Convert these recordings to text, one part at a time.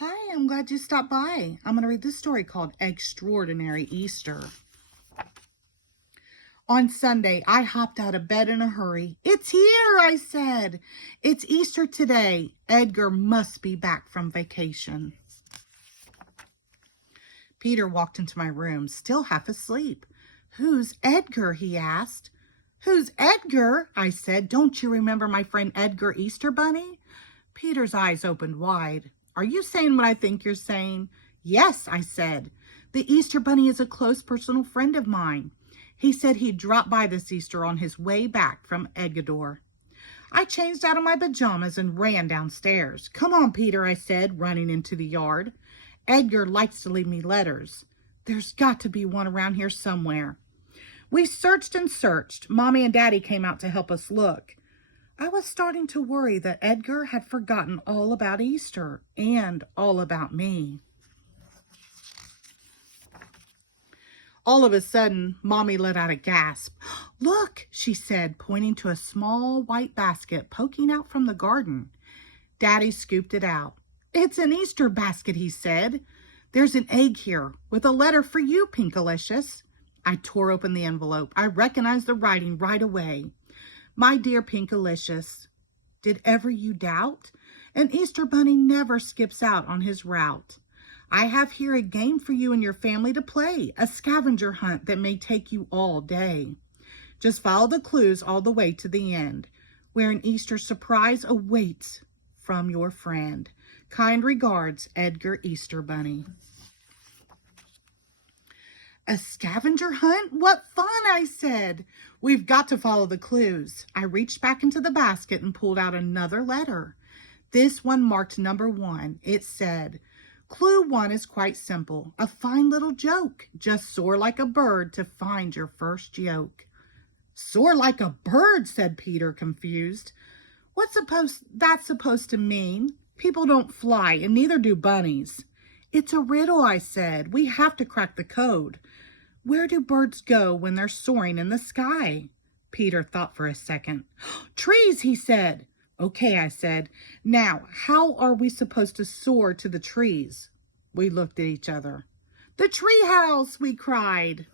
Hi, I'm glad you stopped by. I'm going to read this story called Eggstraordinary Easter. On Sunday, I hopped out of bed in a hurry. It's here, I said. It's Easter today. Edgar must be back from vacation. Peter walked into my room, still half asleep. Who's Edgar? He asked. Who's Edgar? I said. Don't you remember my friend Edgar Easter Bunny? Peter's eyes opened wide. Are you saying what I think you're saying? Yes, I said. The Easter Bunny is a close personal friend of mine. He said he'd drop by this Easter on his way back from Ecuador. I changed out of my pajamas and ran downstairs. Come on, Peter, I said, running into the yard. Edgar likes to leave me letters. There's got to be one around here somewhere. We searched and searched. Mommy and Daddy came out to help us look. I was starting to worry that Edgar had forgotten all about Easter and all about me. All of a sudden, Mommy let out a gasp. Look, she said, pointing to a small white basket poking out from the garden. Daddy scooped it out. It's an Easter basket, he said. There's an egg here with a letter for you, Pinkalicious. I tore open the envelope. I recognized the writing right away. My dear Pinkalicious, did ever you doubt? An Easter Bunny never skips out on his route. I have here a game for you and your family to play, a scavenger hunt that may take you all day. Just follow the clues all the way to the end, where an Easter surprise awaits from your friend. Kind regards, Edgar Easter Bunny. A scavenger hunt? What fun, I said. We've got to follow the clues. I reached back into the basket and pulled out another letter. This one marked number 1. It said, Clue 1 is quite simple. A fine little joke. Just soar like a bird to find your first yolk. Soar like a bird, said Peter, confused. What's that supposed to mean? People don't fly, and neither do bunnies. It's a riddle, I said. We have to crack the code. Where do birds go when they're soaring in the sky? Peter thought for a second. Trees, he said. Okay, I said. Now, how are we supposed to soar to the trees? We looked at each other. The tree house, we cried.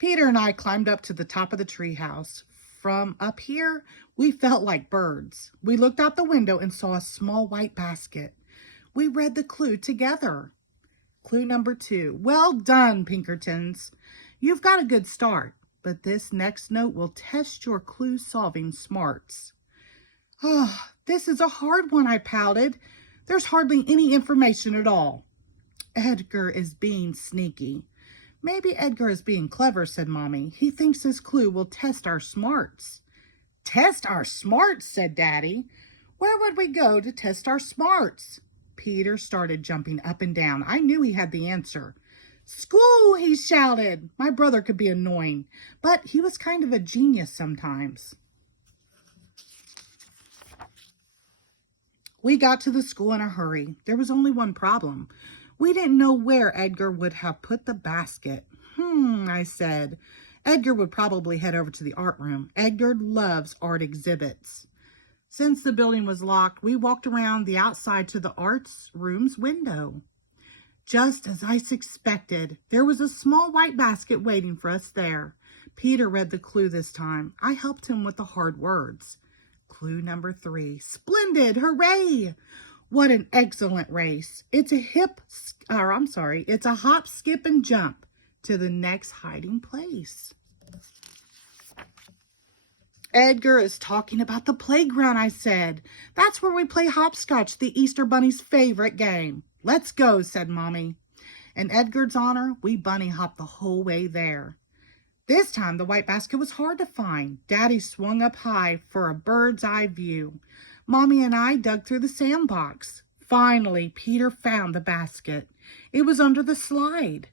Peter and I climbed up to the top of the tree house. From up here, we felt like birds. We looked out the window and saw a small white basket. We read the clue together. Clue number 2. Well done, Pinkertons. You've got a good start, but this next note will test your clue-solving smarts. Oh, this is a hard one, I pouted. There's hardly any information at all. Edgar is being sneaky. Maybe Edgar is being clever, said Mommy. He thinks this clue will test our smarts. Test our smarts, said Daddy. Where would we go to test our smarts? Peter started jumping up and down. I knew he had the answer. School, he shouted. My brother could be annoying, but he was kind of a genius sometimes. We got to the school in a hurry. There was only one problem. We didn't know where Edgar would have put the basket. I said. Edgar would probably head over to the art room. Edgar loves art exhibits. Since the building was locked, we walked around the outside to the arts room's window. Just as I suspected, there was a small white basket waiting for us there. Peter read the clue this time. I helped him with the hard words. Clue number 3. Splendid! Hooray! What an excellent race. It's a hop, skip, and jump to the next hiding place. Edgar is talking about the playground, I said. That's where we play hopscotch, the Easter Bunny's favorite game. Let's go, said Mommy. In Edgar's honor, we bunny hopped the whole way there. This time, the white basket was hard to find. Daddy swung up high for a bird's eye view. Mommy and I dug through the sandbox. Finally, Peter found the basket. It was under the slide.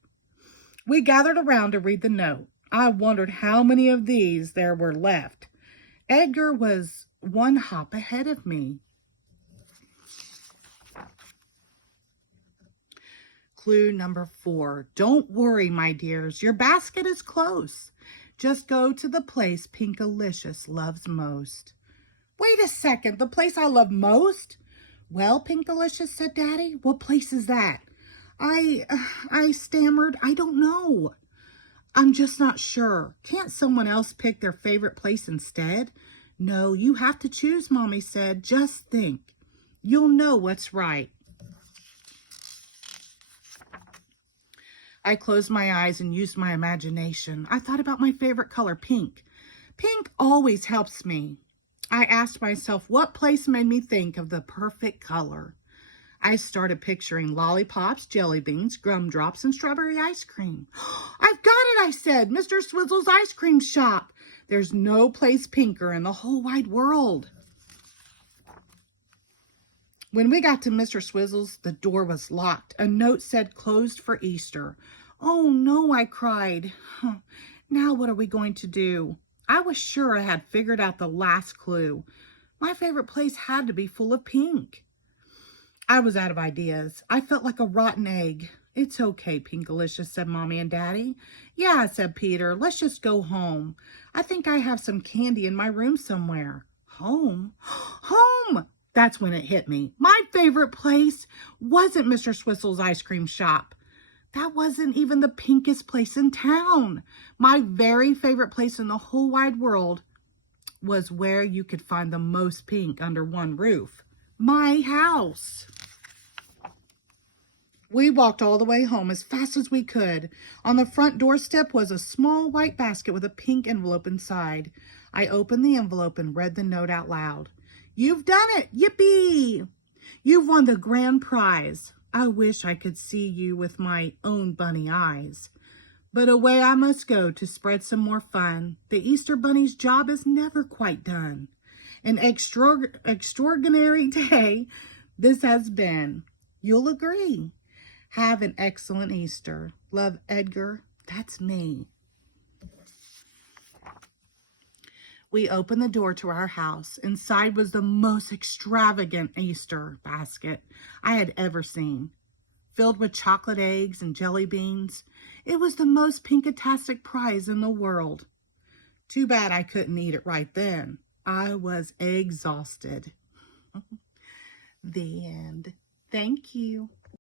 We gathered around to read the note. I wondered how many of these there were left. Edgar was one hop ahead of me. Clue number 4. Don't worry, my dears. Your basket is close. Just go to the place Pinkalicious loves most. Wait a second. The place I love most? Well, Pink Delicious, said Daddy, what place is that? I, I stammered, I don't know. I'm just not sure. Can't someone else pick their favorite place instead? No, you have to choose, Mommy said. Just think. You'll know what's right. I closed my eyes and used my imagination. I thought about my favorite color, pink. Pink always helps me. I asked myself what place made me think of the perfect color. I started picturing lollipops, jelly beans, gumdrops, and strawberry ice cream. I've got it, I said. Mr. Swizzle's ice cream shop. There's no place pinker in the whole wide world. When we got to Mr. Swizzle's, the door was locked. A note said closed for Easter. Oh no, I cried. Now what are we going to do? I was sure I had figured out the last clue. My favorite place had to be full of pink. I was out of ideas. I felt like a rotten egg. It's okay, Pinkalicious, said Mommy and Daddy. Yeah, said Peter. Let's just go home. I think I have some candy in my room somewhere. Home? Home! That's when it hit me. My favorite place wasn't Mr. Swizzle's ice cream shop. That wasn't even the pinkest place in town. My very favorite place in the whole wide world was where you could find the most pink under one roof. My house. We walked all the way home as fast as we could. On the front doorstep was a small white basket with a pink envelope inside. I opened the envelope and read the note out loud. You've done it! Yippee! You've won the grand prize. I wish I could see you with my own bunny eyes. But away I must go to spread some more fun. The Easter Bunny's job is never quite done. An extraordinary day this has been. You'll agree. Have an excellent Easter. Love, Edgar. That's me. We opened the door to our house. Inside was the most extravagant Easter basket I had ever seen, filled with chocolate eggs and jelly beans. It was the most pinkatastic prize in the world. Too bad I couldn't eat it right then. I was exhausted. The end. Thank you.